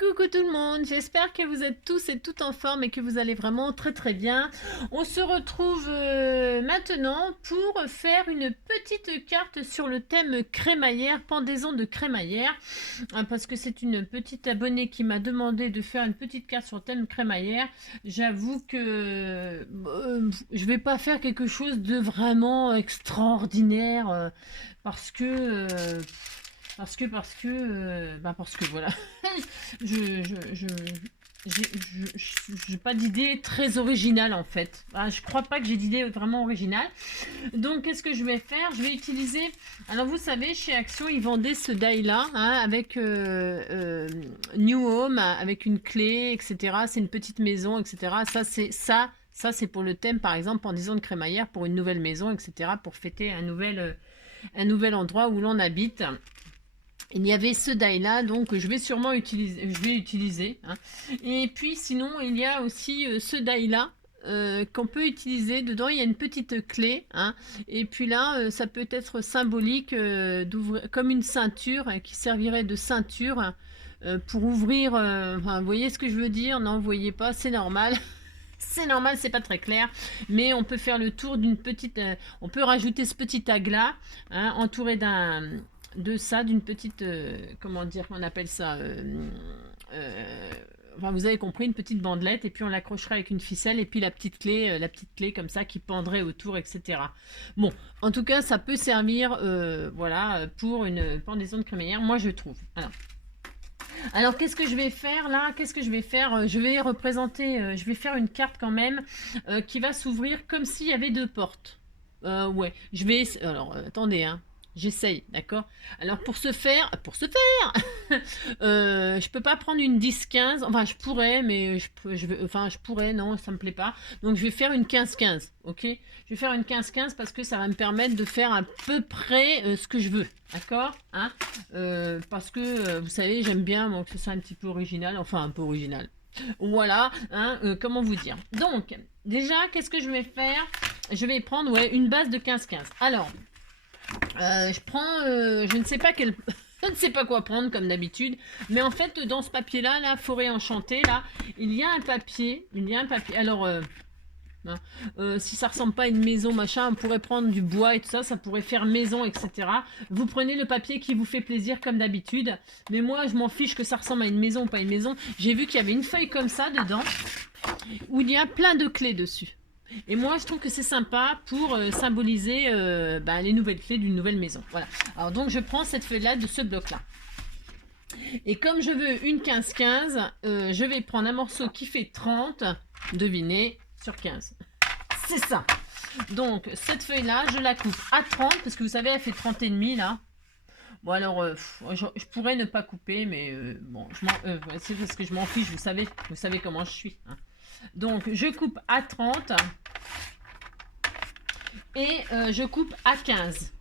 Coucou tout le monde, j'espère que vous êtes tous et toutes en forme et que vous allez vraiment très très bien. On se retrouve maintenant pour faire une petite carte sur le thème crémaillère, pendaison de crémaillère, parce que c'est une petite abonnée qui m'a demandé de faire une petite carte sur le thème crémaillère. J'avoue que je vais pas faire quelque chose de vraiment extraordinaire parce que... parce que voilà, je j'ai pas d'idée très originale en fait. Ah, je crois pas que j'ai d'idée vraiment originale. Donc qu'est-ce que je vais faire? Je vais utiliser. Alors vous savez, chez Action, ils vendaient ce die là hein, avec New Home, avec une clé, etc. C'est une petite maison, etc. Ça c'est pour le thème, par exemple, pendaison de crémaillère pour une nouvelle maison, etc. Pour fêter un nouvel endroit où l'on habite. Il y avait ce die là, donc je vais sûrement utiliser. Hein. Et puis sinon, il y a aussi ce die là. Qu'on peut utiliser. Dedans, il y a une petite clé. Hein. Et puis là, ça peut être symbolique d'ouvrir comme une ceinture qui servirait de ceinture pour ouvrir. Enfin, vous voyez ce que je veux dire? Non, vous voyez pas, c'est normal. C'est normal, c'est pas très clair, mais on peut faire le tour d'une petite. On peut rajouter ce petit tag là, hein, entouré d'une petite, comment dire qu'on appelle ça, enfin vous avez compris, une petite bandelette, et puis on l'accrochera avec une ficelle, et puis la petite clé comme ça qui pendrait autour, etc. Bon, en tout cas, ça peut servir, voilà, pour une pendaison de crémaillère, moi je trouve. Alors qu'est-ce que je vais faire là? Qu'est-ce que je vais faire? Je vais représenter, je vais faire une carte quand même qui va s'ouvrir comme s'il y avait deux portes. Ouais, je vais. Alors attendez, hein. J'essaye, d'accord. Alors je peux pas prendre une 10-15. Enfin, je pourrais, mais je pourrais, non, ça me plaît pas. Donc, je vais faire une 15-15, ok. Je vais faire une 15-15 parce que ça va me permettre de faire à peu près ce que je veux, d'accord, hein. Parce que vous savez, j'aime bien bon, que ce soit un petit peu original, enfin un peu original. Voilà, hein, comment vous dire. Donc, déjà, qu'est-ce que je vais faire? Je vais prendre ouais, une base de 15-15. Alors, je prends, je ne sais pas quel, je ne sais pas quoi prendre comme d'habitude, mais en fait dans ce papier là, la forêt enchantée là, il y a un papier, Alors, hein, si ça ressemble pas à une maison machin, on pourrait prendre du bois et tout ça, ça pourrait faire maison, etc. Vous prenez le papier qui vous fait plaisir comme d'habitude, mais moi je m'en fiche que ça ressemble à une maison ou pas une maison. J'ai vu qu'il y avait une feuille comme ça dedans où il y a plein de clés dessus. Et moi, je trouve que c'est sympa pour symboliser les nouvelles clés d'une nouvelle maison. Voilà. Alors donc, je prends cette feuille-là de ce bloc-là. Et comme je veux une 15-15, je vais prendre un morceau qui fait 30, devinez, sur 15. C'est ça. Donc, cette feuille-là, je la coupe à 30, parce que vous savez, elle fait 30 et demi, là. Bon, alors, je pourrais ne pas couper, mais bon, c'est parce que je m'en fiche, vous savez comment je suis. Hein. Donc, je coupe à 30 et je coupe à 15.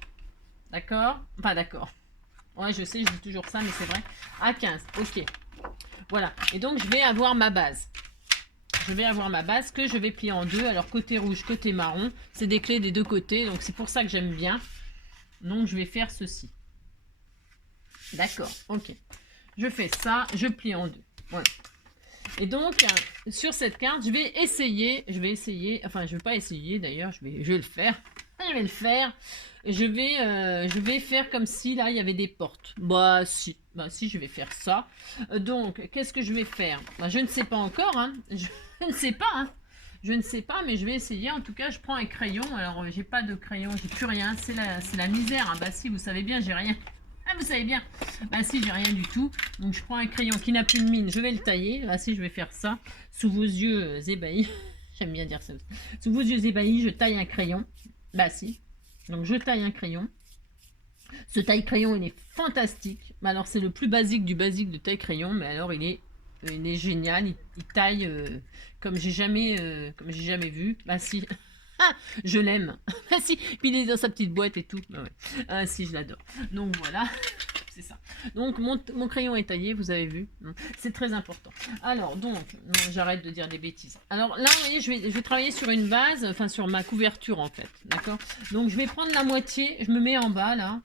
D'accord? Enfin, d'accord. Ouais, je sais, je dis toujours ça, mais c'est vrai. À 15, ok. Voilà. Et donc, je vais avoir ma base. Je vais avoir ma base que je vais plier en deux. Alors, côté rouge, côté marron. C'est des clés des deux côtés, donc c'est pour ça que j'aime bien. Donc, je vais faire ceci. D'accord, ok. Je fais ça, je plie en deux. Voilà. Et donc, sur cette carte, je vais essayer, enfin, je vais pas essayer d'ailleurs, je vais le faire. Je vais le faire. Je vais faire comme si là, il y avait des portes. Bah, si, je vais faire ça. Donc, qu'est-ce que je vais faire? Bah, je ne sais pas encore, hein. Je ne sais pas, hein. Je ne sais pas, mais je vais essayer. En tout cas, je prends un crayon. Alors, j'ai pas de crayon, j'ai plus rien. C'est la misère. Hein. Bah, si, vous savez bien, j'ai rien. Ah, vous savez bien. Bah si, j'ai rien du tout. Donc je prends un crayon qui n'a plus de mine, je vais le tailler. Bah si, je vais faire ça. Sous vos yeux ébahis. J'aime bien dire ça. Sous vos yeux ébahis, je taille un crayon. Bah si. Donc je taille un crayon. Ce taille-crayon, il est fantastique. Bah, alors c'est le plus basique du basique de taille-crayon. Mais alors il est génial. Il taille comme j'ai jamais vu. Bah si. Ah, je l'aime. Ah si, puis il est dans sa petite boîte et tout. Ah, ouais. Ah si, je l'adore. Donc voilà, c'est ça. Donc mon crayon est taillé, vous avez vu. C'est très important. Alors donc, j'arrête de dire des bêtises. Alors là, vous voyez, je vais travailler sur une base, enfin sur ma couverture en fait. D'accord. Donc je vais prendre la moitié, je me mets en bas là.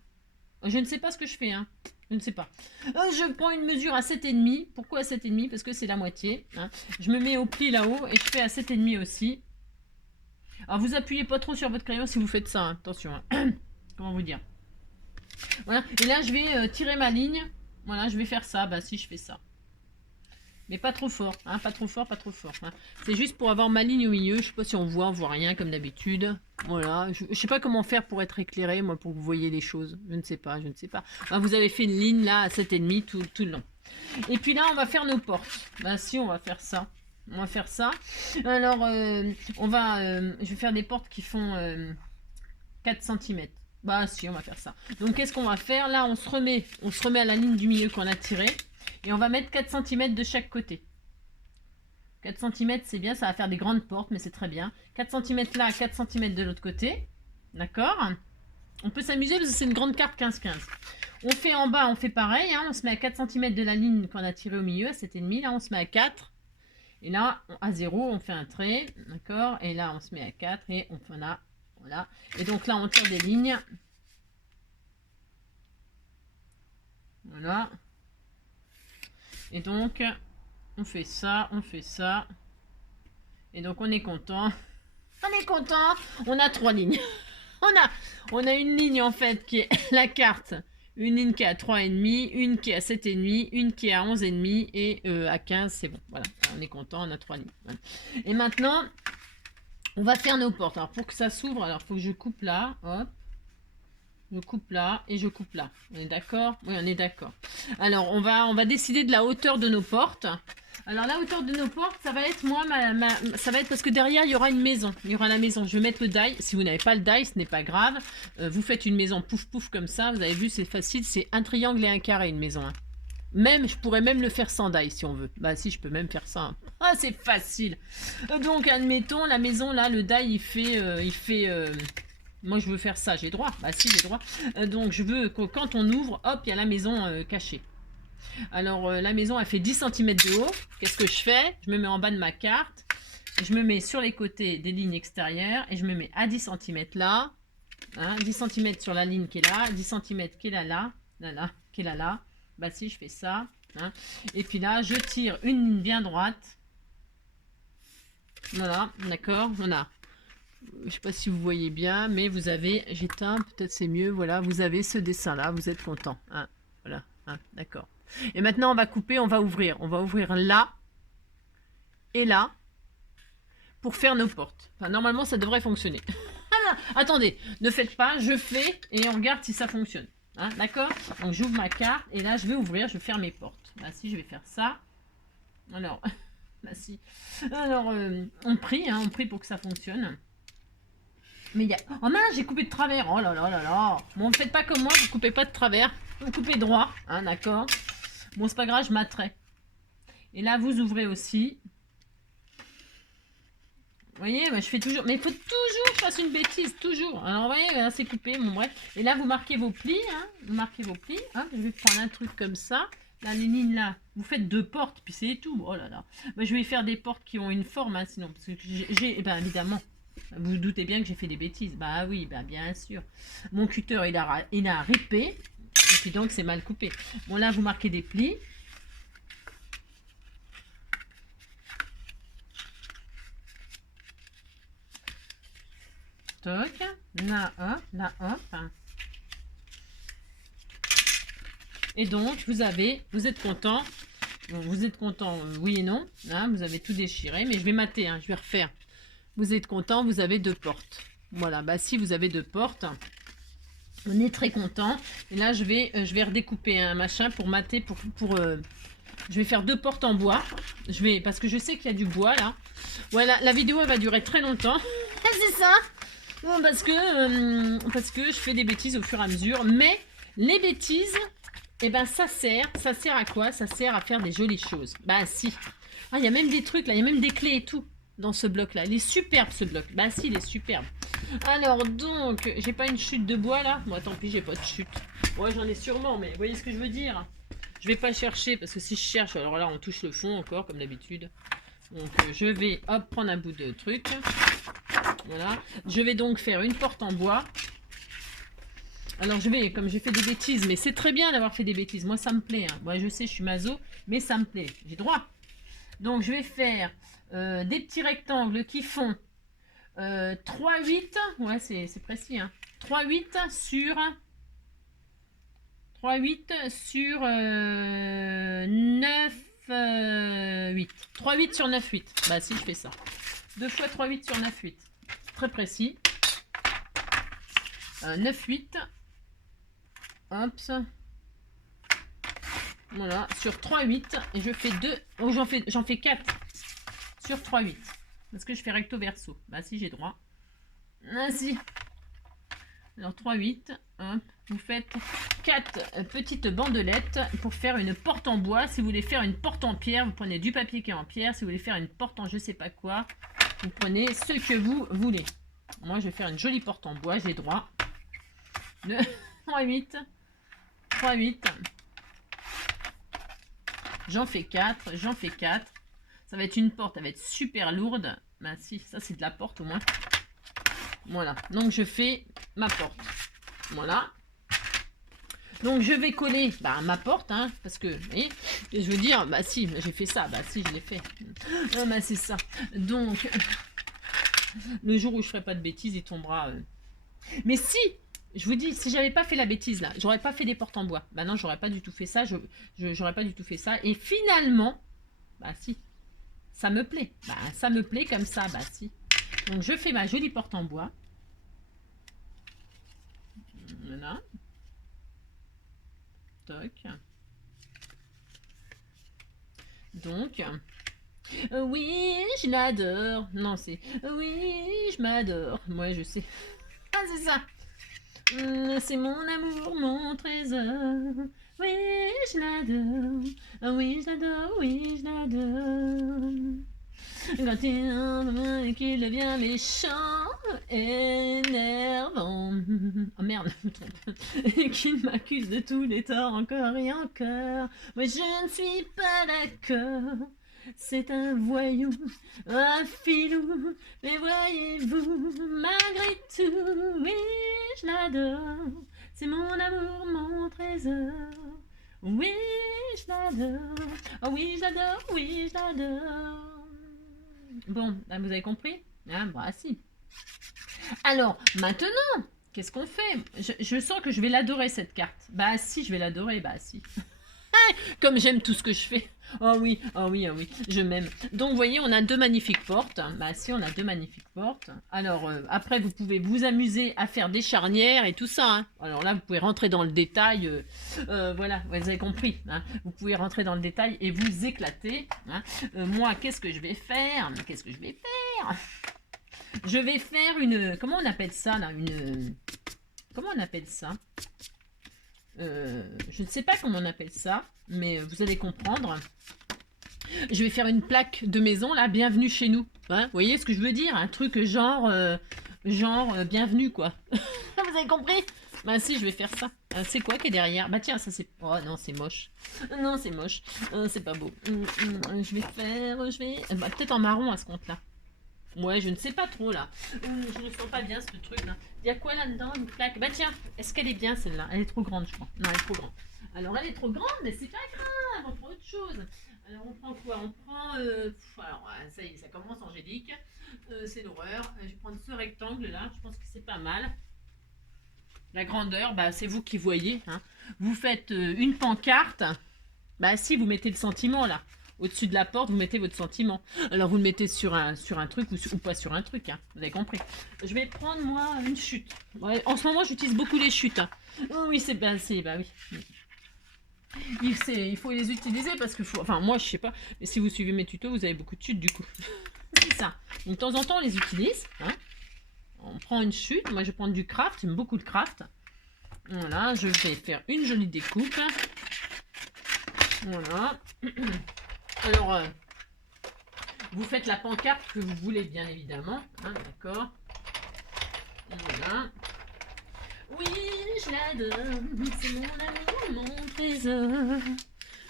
Je ne sais pas ce que je fais. Hein. Je ne sais pas. Je prends une mesure à 7,5. Pourquoi à 7,5? Parce que c'est la moitié. Hein. Je me mets au pli là-haut et je fais à 7,5 aussi. Alors, vous appuyez pas trop sur votre crayon si vous faites ça. Hein. Attention. Hein. Comment vous dire? Voilà. Et là, je vais tirer ma ligne. Voilà, je vais faire ça. Bah, si je fais ça. Mais pas trop fort. Hein. Pas trop fort, pas trop fort. Hein. C'est juste pour avoir ma ligne au milieu. Je sais pas si on voit rien comme d'habitude. Voilà. Je sais pas comment faire pour être éclairé, moi, pour que vous voyez les choses. Je ne sais pas, je ne sais pas. Ah, vous avez fait une ligne là à 7,5 tout le long. Et puis là, on va faire nos portes. Bah si, on va faire ça. On va faire ça. Alors, je vais faire des portes qui font 4 cm. Bah si, on va faire ça. Donc, qu'est-ce qu'on va faire? Là, on se remet à la ligne du milieu qu'on a tirée. Et on va mettre 4 cm de chaque côté. 4 cm, c'est bien, ça va faire des grandes portes, mais c'est très bien. 4 cm là, 4 cm de l'autre côté. D'accord? On peut s'amuser parce que c'est une grande carte 15-15. On fait en bas, on fait pareil. Hein, on se met à 4 cm de la ligne qu'on a tirée au milieu, à 7,5. Là, on se met à 4. Et là, à 0, on fait un trait. D'accord? Et là, on se met à 4 et on fait là. Voilà. Et donc là, on tire des lignes. Voilà. Et donc, on fait ça, on fait ça. Et donc, on est content. On est content. On a 3 lignes. On a une ligne, en fait, qui est la carte. Une ligne qui est à 3,5, une qui est à 7,5, une qui est à 11,5 et à 15, c'est bon. Voilà, on est content, on a 3 lignes. Voilà. Et maintenant, on va faire nos portes. Alors, pour que ça s'ouvre, alors il faut que je coupe là. Hop. Je coupe là et je coupe là. On est d'accord? Oui, on est d'accord. Alors, on va décider de la hauteur de nos portes. Alors, la hauteur de nos portes, ça va être moi, ça va être parce que derrière, il y aura une maison. Il y aura la maison. Je vais mettre le die. Si vous n'avez pas le die, ce n'est pas grave. Vous faites une maison pouf pouf comme ça. Vous avez vu, c'est facile. C'est un triangle et un carré, une maison. Hein. Même, je pourrais même le faire sans die si on veut. Bah si, je peux même faire ça. Hein. Ah, c'est facile. Donc, admettons, la maison, là, le die, il fait moi, je veux faire ça, j'ai droit. Bah si, j'ai droit. Donc, je veux que quand on ouvre, hop, il y a la maison cachée. Alors, la maison, elle fait 10 cm de haut. Qu'est-ce que je fais? Je me mets en bas de ma carte. Je me mets sur les côtés des lignes extérieures. Et je me mets à 10 cm là. Hein, 10 cm sur la ligne qui est là. 10 cm qui est là, qui est là. Bah si, je fais ça. Hein. Et puis là, je tire une ligne bien droite. Voilà, d'accord. On a... Je sais pas si vous voyez bien, mais vous avez, j'éteins, peut-être c'est mieux, voilà, vous avez ce dessin-là, vous êtes content. Hein, voilà, hein, d'accord. Et maintenant, on va couper, on va ouvrir. On va ouvrir là et là pour faire nos portes. Enfin, normalement, ça devrait fonctionner. Attendez, ne faites pas, je fais et on regarde si ça fonctionne. Hein, d'accord? Donc, j'ouvre ma carte et là, je vais ouvrir, je vais faire mes portes. Là, si, je vais faire ça. Alors, là, si. Alors, on prie pour que ça fonctionne. Mais il y a... Oh mince, j'ai coupé de travers. Oh là là là là. Bon, ne faites pas comme moi, vous coupez pas de travers. Vous coupez droit. Hein, d'accord. Bon, c'est pas grave, je m'atterai. Et là, vous ouvrez aussi. Vous voyez, moi, je fais toujours... Mais il faut toujours que je fasse une bêtise, toujours. Alors, vous voyez, là, c'est coupé, bon, bref. Et là, vous marquez vos plis. Hein. Vous marquez vos plis. Hein. Je vais prendre un truc comme ça. Là, les lignes, là, vous faites 2 portes, puis c'est tout. Oh là là. Bah, je vais faire des portes qui ont une forme, hein, sinon. Parce que j'ai... Ben, évidemment... Vous vous doutez bien que j'ai fait des bêtises. Bah oui, bah bien sûr. Mon cutter, il a ripé. Et puis donc, c'est mal coupé. Bon, là, vous marquez des plis. Toc. Là, hop. Et donc, vous êtes content. Bon, vous êtes content, oui et non. Hein, vous avez tout déchiré. Mais je vais mater, hein, je vais refaire. Vous êtes content, vous avez 2 portes. Voilà, bah si vous avez 2 portes, on est très content. Et là, je vais redécouper un machin pour mater, je vais faire 2 portes en bois. Parce que je sais qu'il y a du bois là. Voilà, la vidéo elle va durer très longtemps. C'est ça. Bon, parce que je fais des bêtises au fur et à mesure. Mais les bêtises, eh ben ça sert à quoi? Ça sert à faire des jolies choses. Bah si. Ah, il y a même des trucs là, il y a même des clés et tout. Dans ce bloc là, il est superbe ce bloc. Bah si, il est superbe. Alors donc, j'ai pas une chute de bois là. Bon, tant pis, j'ai pas de chute. Ouais, j'en ai sûrement, mais vous voyez ce que je veux dire? Je vais pas chercher parce que si je cherche, alors là on touche le fond encore comme d'habitude. Donc je vais hop prendre un bout de truc. Voilà. Je vais donc faire une porte en bois. Alors comme j'ai fait des bêtises, mais c'est très bien d'avoir fait des bêtises. Moi, ça me plaît. Hein. Moi, je sais, je suis maso, mais ça me plaît. J'ai droit. Donc, je vais faire des petits rectangles qui font 3,8. Ouais, c'est précis. Hein. 3,8 sur 9,8. 3,8 sur 9,8. Bah, si, je fais ça. 2 fois 3,8 sur 9,8. Très précis. 9,8. Hop. Voilà, sur 3,8. Et je fais 2. Oh, j'en fais 4 sur 3,8. Parce que je fais recto verso. Bah, si, j'ai droit. Ah, si. Alors, 3,8. Hop. Vous faites 4 petites bandelettes pour faire une porte en bois. Si vous voulez faire une porte en pierre, vous prenez du papier qui est en pierre. Si vous voulez faire une porte en je sais pas quoi, vous prenez ce que vous voulez. Moi, je vais faire une jolie porte en bois. J'ai droit. 3,8. 3,8. J'en fais 4. J'en fais 4. Ça va être une porte. Elle va être super lourde. Bah si, ça c'est de la porte au moins. Voilà. Donc, je fais ma porte. Voilà. Donc, je vais coller ma porte, hein, parce que, vous voyez, je veux dire, bah si, j'ai fait ça, bah si, je l'ai fait. Ah, bah c'est ça. Donc, le jour où je ferai pas de bêtises, il tombera. Mais si, je vous dis, si j'avais pas fait la bêtise là, j'aurais pas fait des portes en bois. Bah non, j'aurais pas du tout fait ça, j'aurais pas du tout fait ça. Et finalement, bah si, ça me plaît. Bah ça me plaît comme ça, bah si. Donc, je fais ma jolie porte en bois. Voilà. Toc. Donc, oui, je l'adore. Non, c'est oui, je m'adore. Moi, je sais. Ah, c'est ça. C'est mon amour, mon trésor. Oui, je l'adore. Oui, je l'adore. Oui, je l'adore. Quand il qu'il devient méchant, énervant. Oh merde, je me trompe. Et qu'il m'accuse de tous les torts encore et encore. Moi je ne suis pas d'accord. C'est un voyou, un filou. Mais voyez-vous, malgré tout, oui, je l'adore. C'est mon amour, mon trésor. Oui, je l'adore. Oh oui, je l'adore, oui, je l'adore. Bon, vous avez compris? Ah, bah si. Alors, maintenant, qu'est-ce qu'on fait? Je sens que je vais l'adorer, cette carte. Bah si, je vais l'adorer, bah si. Comme j'aime tout ce que je fais. Oh oui, oh oui, oh oui, je m'aime. Donc, vous voyez, on a 2 magnifiques portes. Bah si, on a 2 magnifiques portes. Alors, après, vous pouvez vous amuser à faire des charnières et tout ça. Hein. Alors là, vous pouvez rentrer dans le détail. Voilà, vous avez compris. Hein. Vous pouvez rentrer dans le détail et vous éclater. Hein. Moi, qu'est-ce que je vais faire? Qu'est-ce que je vais faire? Je vais faire une... Comment on appelle ça, là? Comment on appelle ça? Je ne sais pas comment on appelle ça, mais vous allez comprendre. Je vais faire une plaque de maison, là, bienvenue chez nous. Hein, vous voyez ce que je veux dire? Un truc genre bienvenue, quoi. Vous avez compris? Bah si, je vais faire ça. C'est quoi qui est derrière? Bah tiens, ça c'est... Oh non, c'est moche. Non, c'est moche. C'est pas beau. Je vais faire... Bah, peut-être en marron à ce compte-là. Ouais, je ne sais pas trop là. Je ne sens pas bien ce truc là. Il y a quoi là-dedans? Une plaque. Bah tiens, est-ce qu'elle est bien celle-là? Elle est trop grande, je crois. Non, elle est trop grande. Alors elle est trop grande, mais c'est pas grave. On prend autre chose. Alors on prend quoi? On prend. Alors ça y est, ça commence angélique. C'est l'horreur. Je vais prendre ce rectangle là. Je pense que c'est pas mal. La grandeur, bah c'est vous qui voyez. Hein. Vous faites une pancarte. Bah si, vous mettez le sentiment là. Au-dessus de la porte, vous mettez votre sentiment. Alors, vous le mettez sur un truc ou pas sur un truc. Hein. Vous avez compris. Je vais prendre, moi, une chute. Ouais, en ce moment, j'utilise beaucoup les chutes. Hein. Oh, oui, bah oui. Il faut les utiliser parce que... Enfin, moi, je sais pas. Mais si vous suivez mes tutos, vous avez beaucoup de chutes, du coup. C'est ça. Donc, de temps en temps, on les utilise. Hein. On prend une chute. Moi, je vais prendre du craft. J'aime beaucoup le craft. Voilà, je vais faire une jolie découpe. Voilà. Alors, vous faites la pancarte que vous voulez, bien évidemment. Hein, d'accord. Voilà. Oui, je l'adore. C'est mon amour, mon trésor.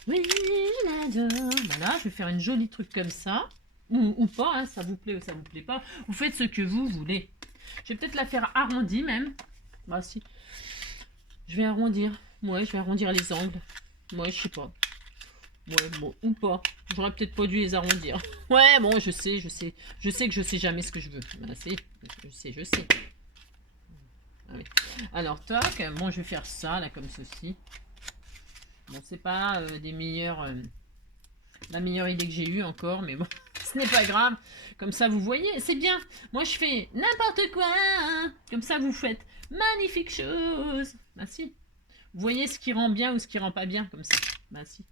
Oui, je l'adore. Voilà, je vais faire une jolie truc comme ça. Ou pas, hein, ça vous plaît ou ça vous plaît pas. Vous faites ce que vous voulez. Je vais peut-être la faire arrondie même. Bah si. Je vais arrondir. Ouais, je vais arrondir les angles. Ouais, je sais pas. Ouais, bon, ou pas. J'aurais peut-être pas dû les arrondir. Ouais, bon, je sais. Je sais que je sais jamais ce que je veux. Bah, si, je sais. Ah oui. Alors, toc. Bon, je vais faire ça, là, comme ceci. Bon, c'est pas des meilleurs... la meilleure idée que j'ai eue encore, mais bon, ce n'est pas grave. Comme ça, vous voyez, c'est bien. Moi, je fais n'importe quoi. Hein. Comme ça, vous faites magnifique chose. Bah si. Vous voyez ce qui rend bien ou ce qui rend pas bien, comme ça. Bah si.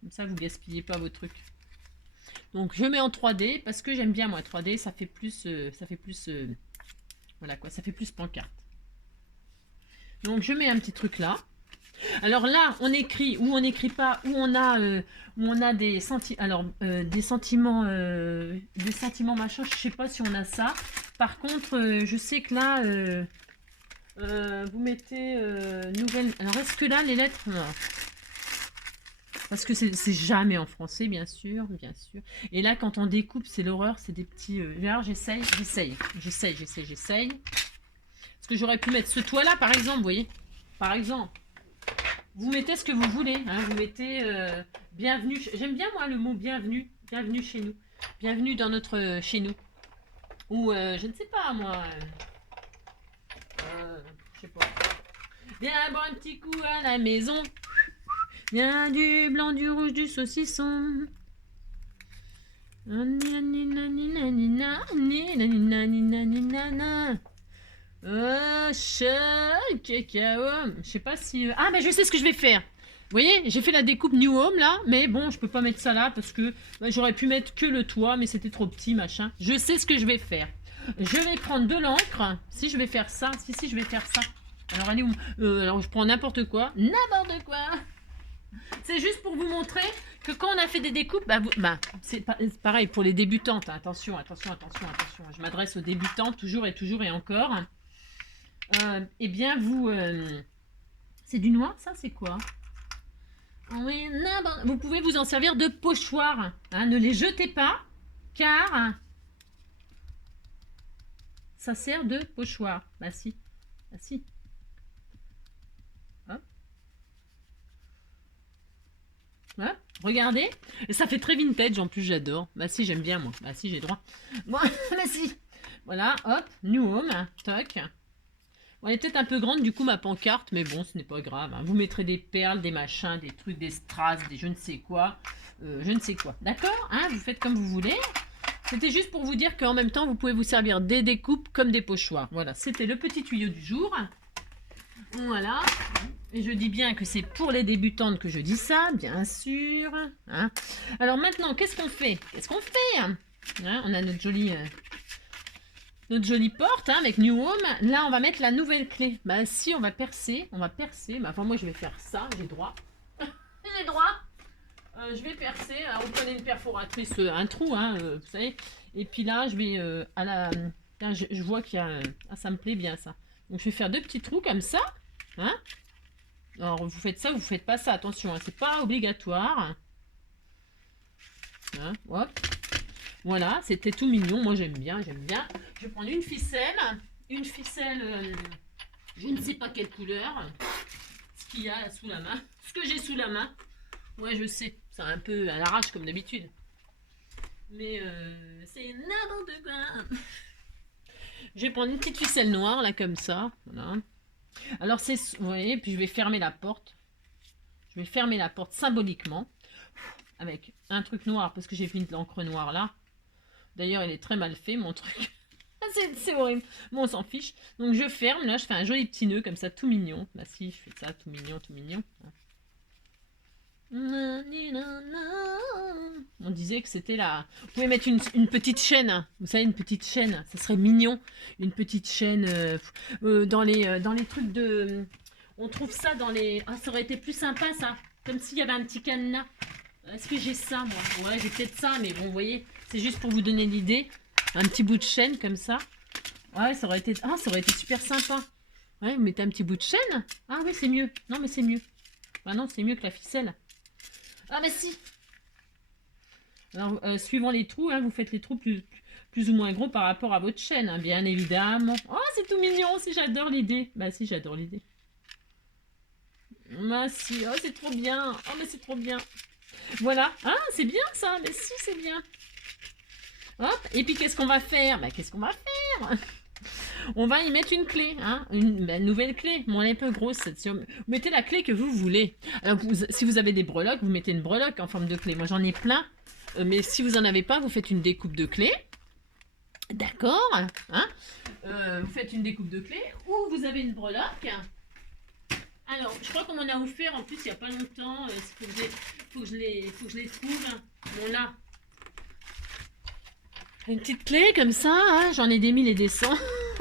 Comme ça, vous gaspillez pas vos trucs. Donc, je mets en 3D, parce que j'aime bien, moi, 3D, ça fait plus... voilà quoi, ça fait plus pancarte. Donc, je mets un petit truc là. Alors là, on écrit ou on n'écrit pas, ou on a des sentiments machin. Je sais pas si on a ça. Par contre, je sais que là, vous mettez nouvelle. Alors est-ce que là les lettres, non. Parce que c'est jamais en français, bien sûr, bien sûr. Et là, quand on découpe, c'est l'horreur, c'est des petits. Alors j'essaye. Parce que j'aurais pu mettre ce toit là, par exemple, vous voyez. Par exemple. Vous mettez ce que vous voulez, hein, vous mettez bienvenue. J'aime bien moi le mot bienvenue, bienvenue chez nous, bienvenue dans notre chez nous. Ou je ne sais pas moi, je sais pas. Viens boire un petit coup à la maison. Viens du blanc, du rouge, du saucisson. Cacao. Je sais pas si... Ah, mais je sais ce que je vais faire. Vous voyez, j'ai fait la découpe New Home, là. Mais bon, je peux pas mettre ça là parce que j'aurais pu mettre que le toit, mais c'était trop petit, machin. Je sais ce que je vais faire. Je vais prendre de l'encre. Si je vais faire ça. Si, je vais faire ça. Alors, allez où alors, je prends n'importe quoi. N'importe quoi. C'est juste pour vous montrer que quand on a fait des découpes, c'est pareil pour les débutantes. Hein. Attention. Je m'adresse aux débutantes toujours et encore. Eh bien, vous... c'est du noir, ça c'est quoi? Oui, vous pouvez vous en servir de pochoir. Hein, ne les jetez pas, car ça sert de pochoir. Bah si. Hop. Hop. Regardez. Et ça fait très vintage, en plus j'adore. Bah si, j'aime bien moi. Bah si, j'ai droit. Bon, bah si. Voilà, hop, New Home, toc. Elle est peut-être un peu grande du coup ma pancarte, mais bon, ce n'est pas grave. Hein. Vous mettrez des perles, des machins, des trucs, des strass, des je ne sais quoi. D'accord, hein, vous faites comme vous voulez. C'était juste pour vous dire qu'en même temps, vous pouvez vous servir des découpes comme des pochoirs. Voilà, c'était le petit tuyau du jour. Voilà. Et je dis bien que c'est pour les débutantes que je dis ça, bien sûr. Hein. Alors maintenant, qu'est-ce qu'on fait? Hein, on a notre jolie porte hein, avec New Home. Là, on va mettre la nouvelle clé. Bah si, on va percer. Mais enfin, moi, je vais faire ça. J'ai droit. Je vais percer. Alors, vous prenez une perforatrice, un trou, hein, vous savez. Et puis là, je vais à la... Là, je vois qu'il y a... ça me plaît bien, ça. Donc, je vais faire 2 petits trous comme ça. Hein. Alors, vous faites ça, vous faites pas ça. Attention, hein, c'est pas obligatoire. Hein, hop. Voilà, c'était tout mignon. Moi, j'aime bien. Je vais prendre une ficelle. Je ne sais pas quelle couleur. Ce qu'il y a sous la main. Ce que j'ai sous la main. Ouais, je sais. C'est un peu à l'arrache comme d'habitude. Mais c'est n'importe quoi. Je vais prendre une petite ficelle noire, là, comme ça. Voilà. Alors, vous voyez, puis je vais fermer la porte. Symboliquement. Avec un truc noir, parce que j'ai fait une encre noire, là. D'ailleurs, il est très mal fait, mon truc. C'est horrible. Bon, on s'en fiche. Donc, je ferme. Là, je fais un joli petit nœud, comme ça, tout mignon. Là, si, je fais ça, tout mignon. On disait que c'était là. Vous pouvez mettre une petite chaîne. Vous savez, une petite chaîne. Ça serait mignon. Une petite chaîne dans les trucs de... On trouve ça dans les... Ah, ça aurait été plus sympa, ça. Comme s'il y avait un petit cadenas. Est-ce que j'ai ça, moi? Ouais, j'ai peut-être ça, mais bon, vous voyez, c'est juste pour vous donner l'idée. Un petit bout de chaîne, comme ça. Ouais, ça aurait été super sympa. Ouais, vous mettez un petit bout de chaîne. Ah oui, c'est mieux. Non, mais c'est mieux. Bah non, c'est mieux que la ficelle. Ah, mais si. Alors, suivant les trous, hein, vous faites les trous plus ou moins gros par rapport à votre chaîne, hein, bien évidemment. Oh, c'est tout mignon, si j'adore l'idée. Bah si, j'adore l'idée. Bah si, oh c'est trop bien. Oh mais c'est trop bien. Voilà. Ah, c'est bien ça. Mais si, c'est bien. Hop. Et puis qu'est-ce qu'on va faire? Bah qu'est-ce qu'on va faire? On va y mettre une clé, hein, une nouvelle clé. Bon, elle est un peu grosse cette. Vous mettez la clé que vous voulez. Alors, si vous avez des breloques, vous mettez une breloque en forme de clé. Moi, j'en ai plein. Mais si vous en avez pas, vous faites une découpe de clé. D'accord, hein, vous faites une découpe de clé ou vous avez une breloque. Alors, je crois qu'on m'en a offert en plus il n'y a pas longtemps. Faut que je les trouve. Bon, là, une petite clé comme ça, hein, j'en ai des mille et des cents.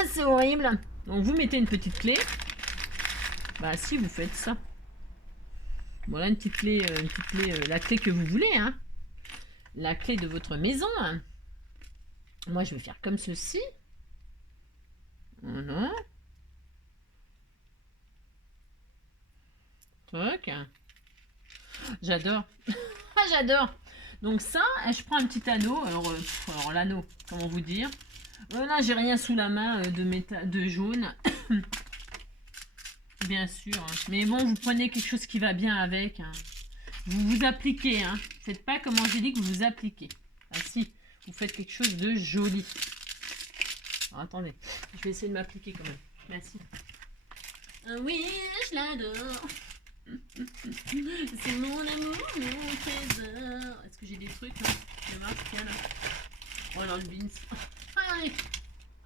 C'est horrible. Donc, vous mettez une petite clé. Bah, si, vous faites ça. Voilà, une petite clé, la clé que vous voulez, hein. La clé de votre maison. Hein. Moi, je vais faire comme ceci. Voilà. Toc. J'adore. Ah, j'adore. Donc ça, je prends un petit anneau. Alors l'anneau, comment vous dire. Là, j'ai rien sous la main de jaune. Bien sûr. Hein. Mais bon, vous prenez quelque chose qui va bien avec. Hein. Vous vous appliquez. Hein. Faites pas comme Angélique, vous vous appliquez. Ah si, vous faites quelque chose de joli. Alors, attendez, je vais essayer de m'appliquer quand même. Merci. Ah oui, je l'adore. C'est mon amour, mon trésor. Est-ce que j'ai des trucs là? Tiens là. Oh alors le beans.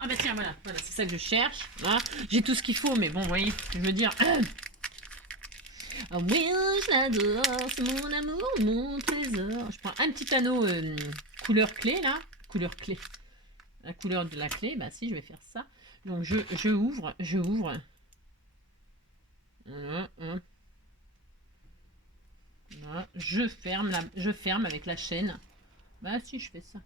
Ah bah tiens, voilà, c'est ça que je cherche. Voilà. J'ai tout ce qu'il faut, mais bon, vous voyez, je veux dire. Ah oui, je l'adore, c'est mon amour, mon trésor. Je prends un petit anneau couleur clé là. Couleur clé. La couleur de la clé, bah si, je vais faire ça. Donc je ouvre. Voilà, hop. Voilà, je ferme avec la chaîne. Bah si, je fais ça.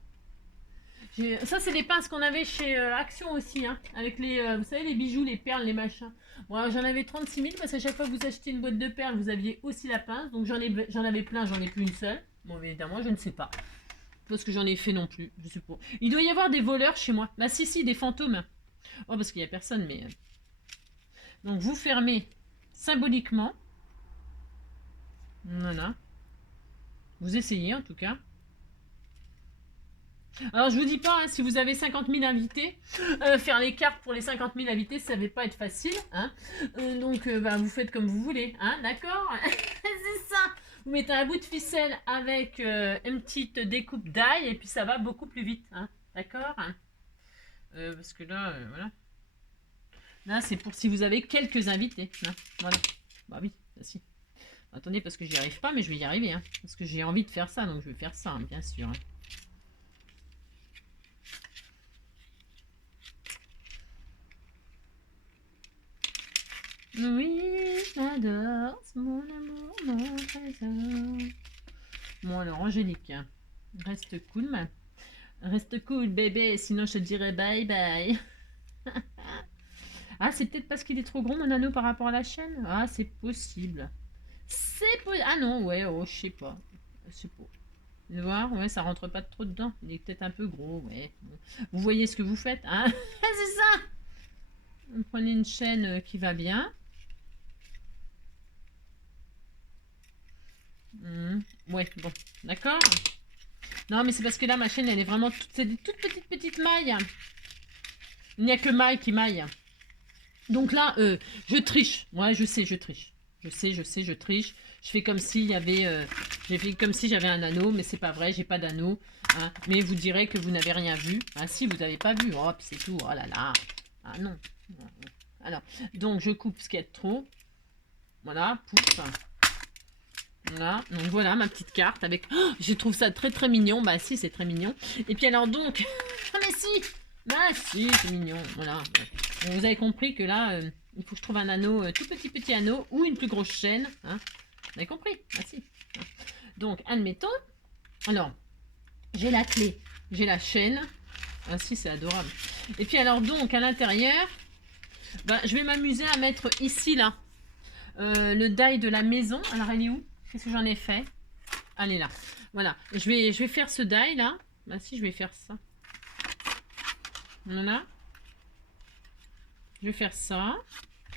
Ça, c'est les pinces qu'on avait chez Action aussi, hein, avec les, vous savez, les bijoux, les perles, les machins. Bon, j'en avais 36 000 parce qu'à chaque fois que vous achetez une boîte de perles, vous aviez aussi la pince. Donc j'en avais plein, j'en ai plus une seule. Bon, évidemment, je ne sais pas. Parce que j'en ai fait non plus, je sais pas. Il doit y avoir des voleurs chez moi. Bah si, des fantômes. Oh, parce qu'il n'y a personne, mais... Donc vous fermez symboliquement. Voilà. Vous essayez en tout cas. Alors je vous dis pas, hein, si vous avez 50 000 invités, faire les cartes pour les 50 000 invités, ça va pas être facile. Hein. Donc bah, vous faites comme vous voulez, hein, d'accord. C'est ça. Vous mettez un bout de ficelle avec une petite découpe d'ail et puis ça va beaucoup plus vite. Hein, d'accord. Parce que là, voilà. Là, c'est pour si vous avez quelques invités. Hein, voilà. Bah oui, bah, si. Attendez, parce que j'y arrive pas, mais je vais y arriver. Hein, parce que j'ai envie de faire ça, donc je vais faire ça, hein, bien sûr. Hein. Oui, j'adore, c'est mon amour, mon trésor. Bon alors, Angélique, reste cool, reste cool, bébé, sinon je te dirais bye bye. Ah, c'est peut-être parce qu'il est trop gros, mon anneau, par rapport à la chaîne. Ah, c'est possible. C'est possible. Ah non, ouais, oh, je sais pas. Je sais pas. Le voir, ouais, ça rentre pas trop dedans. Il est peut-être un peu gros, ouais. Vous voyez ce que vous faites, hein. C'est ça. Vous prenez une chaîne qui va bien. Ouais, bon, d'accord. Non, mais c'est parce que là, ma chaîne, elle est vraiment... C'est des toutes petites mailles. Il n'y a que maille qui maille. Donc là, je triche. Ouais, je sais, je triche. Je sais, je triche. Je fais comme s'il y avait... j'ai fait comme si j'avais un anneau, mais c'est pas vrai, j'ai pas d'anneau. Hein. Mais vous direz que vous n'avez rien vu. Ah si, vous n'avez pas vu. Oh, puis c'est tout. Oh là là. Ah non. Alors, donc je coupe ce qu'il y a de trop. Voilà, pouf. Voilà, donc voilà ma petite carte avec... Oh, je trouve ça très mignon. Bah si, c'est très mignon. Et puis alors donc... Ah mais si. Bah si, c'est mignon. Voilà. Donc, vous avez compris que là, il faut que je trouve un anneau, tout petit anneau ou une plus grosse chaîne. Hein. Vous avez compris? Ah si. Donc, admettons. Alors, j'ai la clé, j'ai la chaîne. Ah si, c'est adorable. Et puis alors donc, à l'intérieur, bah, je vais m'amuser à mettre ici, là, le die de la maison. Alors, elle est où? Qu'est-ce que j'en ai fait? Elle est là. Voilà. Je vais faire ce die, là. Bah si, je vais faire ça. Voilà. Je vais faire ça.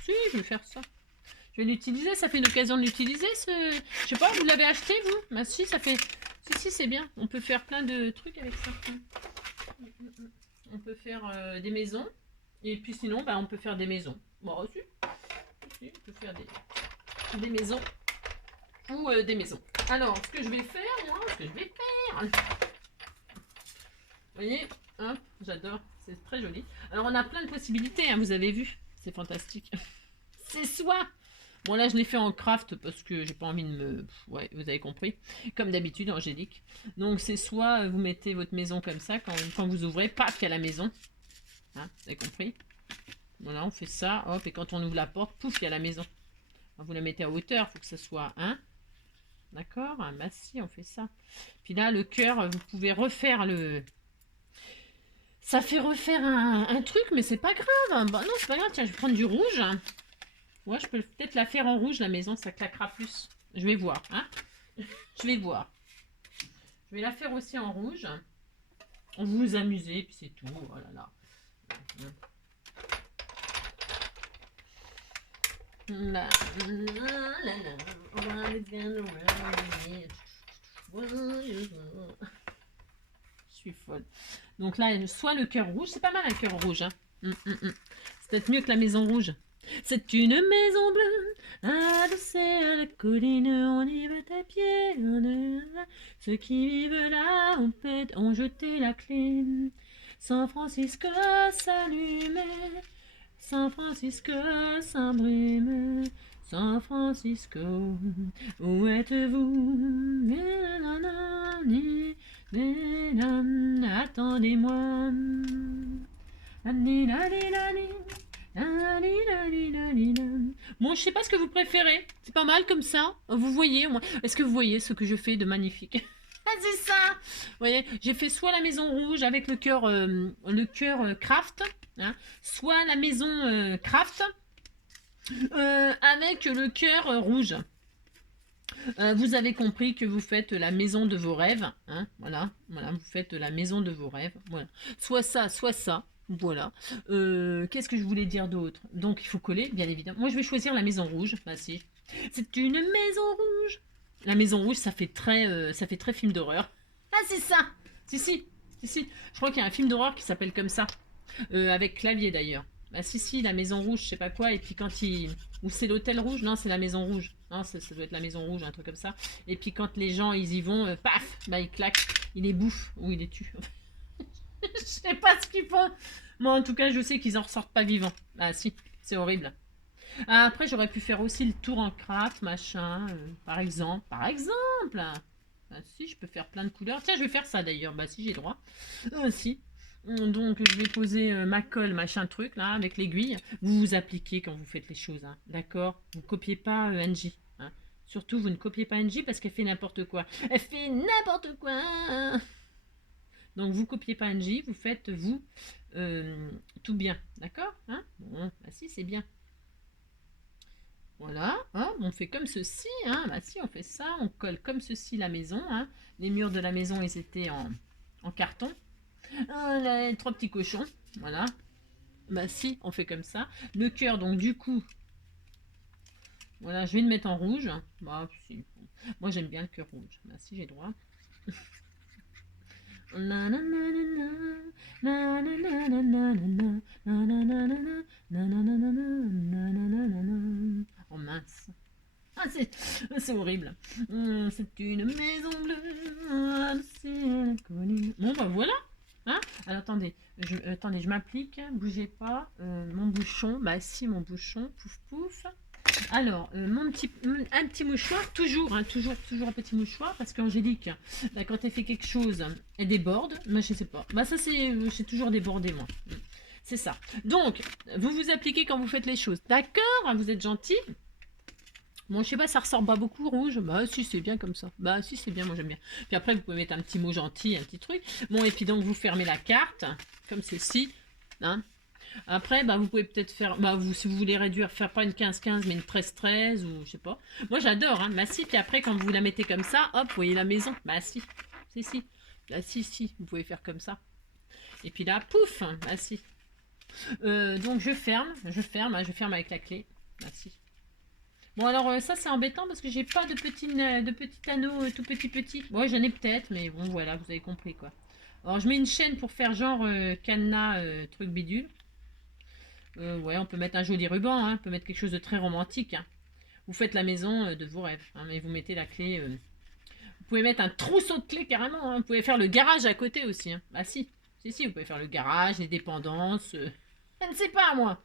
Si, je vais faire ça. Je vais l'utiliser, ça fait une occasion de l'utiliser, ce... Je sais pas, vous l'avez acheté, vous? Bah si, ça fait... Si, c'est bien. On peut faire plein de trucs avec ça. On peut faire des maisons. Et puis sinon, bah, on peut faire des maisons. Bon, aussi. On peut faire des maisons. Ou des maisons. Alors, ce que je vais faire, moi, Vous voyez, hein, j'adore. C'est très joli. Alors, on a plein de possibilités, hein, vous avez vu. C'est fantastique. C'est soit... Bon, là, je l'ai fait en craft parce que j'ai pas envie de me... Ouais, vous avez compris. Comme d'habitude, Angélique. Donc, c'est soit vous mettez votre maison comme ça, quand vous ouvrez, paf, il y a la maison. Hein, vous avez compris? Voilà, on fait ça, hop, et quand on ouvre la porte, pouf, il y a la maison. Vous la mettez à hauteur, il faut que ça soit un. D'accord? Bah si, on fait ça. Puis là, le cœur, vous pouvez refaire le... Ça fait refaire un truc, mais c'est pas grave. Bah non, c'est pas grave. Tiens, je vais prendre du rouge. Ouais, je peux peut-être la faire en rouge, la maison, ça claquera plus. Je vais voir, hein. Je vais voir. Je vais la faire aussi en rouge. Vous vous amusez, puis c'est tout. Oh là là. La, la, la, je suis folle. Donc là, soit le cœur rouge, c'est pas mal un cœur rouge. Hein. C'est peut-être mieux que la maison rouge. C'est une maison bleue, adossée à la colline, on y va à pied. Ceux qui vivent là ont jeté la clé. San Francisco s'allumait, San Francisco s'embrume, San Francisco, où êtes-vous? Attendez-moi. Bon, je sais pas ce que vous préférez. C'est pas mal comme ça. Vous voyez, est-ce que vous voyez ce que je fais de magnifique? C'est ça. Vous voyez, j'ai fait soit la maison rouge avec le cœur craft, hein, soit la maison craft avec le cœur rouge. Vous avez compris que vous faites la maison de vos rêves. Hein, voilà, vous faites la maison de vos rêves. Voilà. Soit ça, soit ça. Voilà. Qu'est-ce que je voulais dire d'autre? Donc, il faut coller, bien évidemment. Moi, je vais choisir la maison rouge. Bah, si. C'est une maison rouge. La maison rouge, ça fait très film d'horreur. Ah, c'est ça. Si. Je crois qu'il y a un film d'horreur qui s'appelle comme ça. Avec clavier, d'ailleurs. Bah, si, la maison rouge, je sais pas quoi. Et puis, quand il... Ou c'est l'hôtel rouge? Non, c'est la maison rouge. Non, ça doit être la maison rouge, un truc comme ça. Et puis, quand les gens, ils y vont, paf, bah, ils claquent. Ils les bouffent. Ou ils les tuent. Je sais pas ce qu'ils font. Moi, en tout cas, je sais qu'ils en ressortent pas vivants. Ah, si, c'est horrible. Après, j'aurais pu faire aussi le tour en craft, machin, par exemple. Bah, si, je peux faire plein de couleurs. Tiens, je vais faire ça d'ailleurs. Bah, si, j'ai le droit. Si. Donc, je vais poser ma colle, machin truc, là, avec l'aiguille. Vous vous appliquez quand vous faites les choses, hein. D'accord? Vous ne copiez pas Angie. Hein. Surtout, vous ne copiez pas Angie parce qu'elle fait n'importe quoi. Elle fait n'importe quoi. Donc, vous copiez pas Angie, vous faites, vous, tout bien. D'accord? Hein? Bon, bah si, c'est bien. Voilà, hein, on fait comme ceci, hein. Bah si, on fait ça, on colle comme ceci la maison, hein. Les murs de la maison, ils étaient en carton. Les 3 petits cochons, voilà. Bah si, on fait comme ça. Le cœur, donc du coup, voilà, je vais le mettre en rouge. Bah si, moi j'aime bien le cœur rouge. Bah si, j'ai droit. Oh mince. Ah, c'est horrible. C'est une maison bleue. Bon, bah voilà. Hein? Alors, attendez, je m'applique. Bougez pas. Mon bouchon. Bah, si, mon bouchon. Pouf, pouf. Alors, un petit mouchoir. Toujours un petit mouchoir. Parce qu'Angélique, bah, quand elle fait quelque chose, elle déborde. Moi, je sais pas. Bah, ça, j'ai toujours débordé, moi. C'est ça. Donc, vous vous appliquez quand vous faites les choses. D'accord? Vous êtes gentil. Bon, je sais pas, ça ressort pas beaucoup rouge. Bah si, c'est bien comme ça. Bah si, c'est bien, moi j'aime bien. Puis après, vous pouvez mettre un petit mot gentil, un petit truc. Bon, et puis donc, vous fermez la carte, comme ceci. Hein. Après, bah vous pouvez peut-être faire, bah si vous voulez réduire, faire pas une 15-15, mais une 13-13, ou je sais pas. Moi, j'adore, hein. Bah si, puis après, quand vous la mettez comme ça, hop, vous voyez la maison. Bah si, si. Bah si, vous pouvez faire comme ça. Et puis là, pouf, bah si. Donc, je ferme avec la clé. Bah si. Bon, alors ça, c'est embêtant parce que j'ai pas de petits anneaux tout petit. Ouais, j'en ai peut-être, mais bon, voilà, vous avez compris, quoi. Alors, je mets une chaîne pour faire genre cadenas, truc bidule. Ouais, on peut mettre un joli ruban, hein, on peut mettre quelque chose de très romantique, hein. Vous faites la maison de vos rêves, hein, mais vous mettez la clé. Vous pouvez mettre un trousseau de clés carrément, hein. Vous pouvez faire le garage à côté aussi, hein. Bah si, si, vous pouvez faire le garage, les dépendances. Je ne sais pas, moi.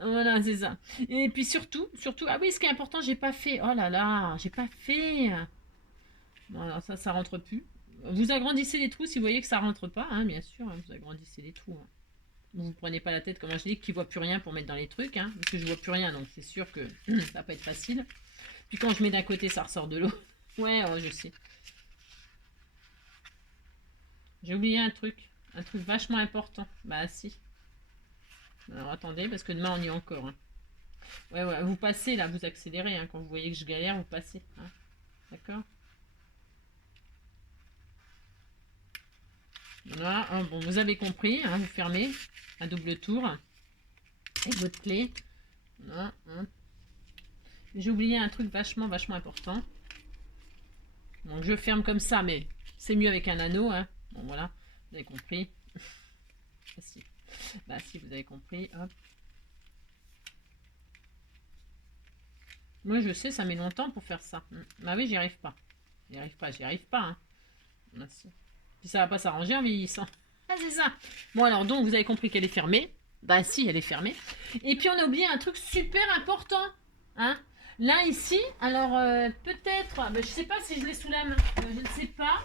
Voilà, c'est ça. Et puis surtout, ah oui, ce qui est important, j'ai pas fait. Oh là là, j'ai pas fait. Voilà, ça rentre plus. Vous agrandissez les trous si vous voyez que ça rentre pas, hein, bien sûr, hein, vous agrandissez les trous, hein. Vous vous prenez pas la tête, comme je dis, qui voit plus rien pour mettre dans les trucs, hein, parce que je vois plus rien, donc c'est sûr que ça va pas être facile. Puis quand je mets d'un côté, ça ressort de l'autre. Ouais, oh, je sais. J'ai oublié un truc vachement important. Bah si. Alors attendez, parce que demain on y est encore, hein. Ouais, ouais, vous passez là, vous accélérez, hein, quand vous voyez que je galère, vous passez, hein. D'accord. Voilà, hein, bon, vous avez compris, hein, vous fermez à double tour avec votre clé. Voilà, hein. J'ai oublié un truc vachement important. Donc je ferme comme ça, mais c'est mieux avec un anneau, hein. Bon voilà, vous avez compris. Ah, si. Bah si, vous avez compris, hop. Moi je sais, ça met longtemps pour faire ça. Bah oui, j'y arrive pas. J'y arrive pas, hein. Merci. Puis ça va pas s'arranger en vieillissant. Ah, c'est ça. Bon, alors, donc, vous avez compris qu'elle est fermée. Bah, si, elle est fermée. Et puis, on a oublié un truc super important. Hein. Là, ici, alors, peut-être... Bah, je sais pas si je l'ai sous la main. Je ne sais pas.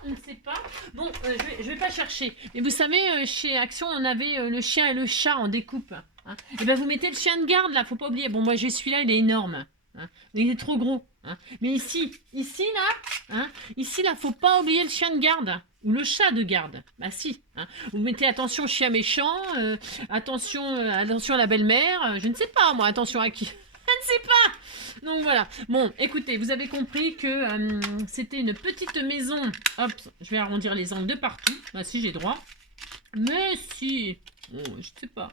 Bon, je vais pas chercher. Mais vous savez, chez Action, on avait le chien et le chat en découpe. Hein. Et ben, vous mettez le chien de garde, là. Faut pas oublier. Bon, moi, j'ai celui-là, il est énorme. Hein. Il est trop gros. Hein. Mais ici, là, hein, ici, là, faut pas oublier le chien de garde. Ou le chat de garde. Bah si. Hein. Vous mettez attention chien méchant, attention à la belle-mère, je ne sais pas moi, attention à qui. Je ne sais pas. Donc voilà. Bon, écoutez, vous avez compris que c'était une petite maison. Hop, je vais arrondir les angles de partout. Bah si, j'ai droit. Mais si. Bon, je ne sais pas.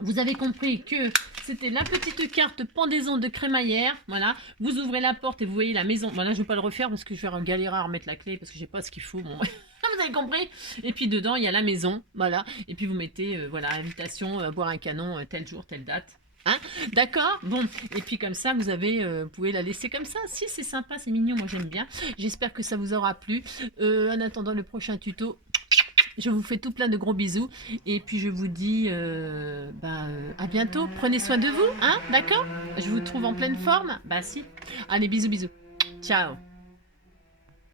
Vous avez compris que c'était la petite carte pendaison de crémaillère. Voilà. Vous ouvrez la porte et vous voyez la maison. Voilà, je ne vais pas le refaire parce que je vais galérer à remettre la clé parce que j'ai pas ce qu'il faut. Bon, vous avez compris. Et puis dedans, il y a la maison. Voilà. Et puis vous mettez, voilà, invitation à boire un canon, tel jour, telle date. Hein, d'accord. Bon, et puis comme ça, vous pouvez la laisser comme ça. Si, c'est sympa, c'est mignon, moi j'aime bien. J'espère que ça vous aura plu. En attendant le prochain tuto, je vous fais tout plein de gros bisous. Et puis je vous dis à bientôt. Prenez soin de vous, hein, d'accord? Je vous trouve en pleine forme? Bah si. Allez, bisous. Ciao.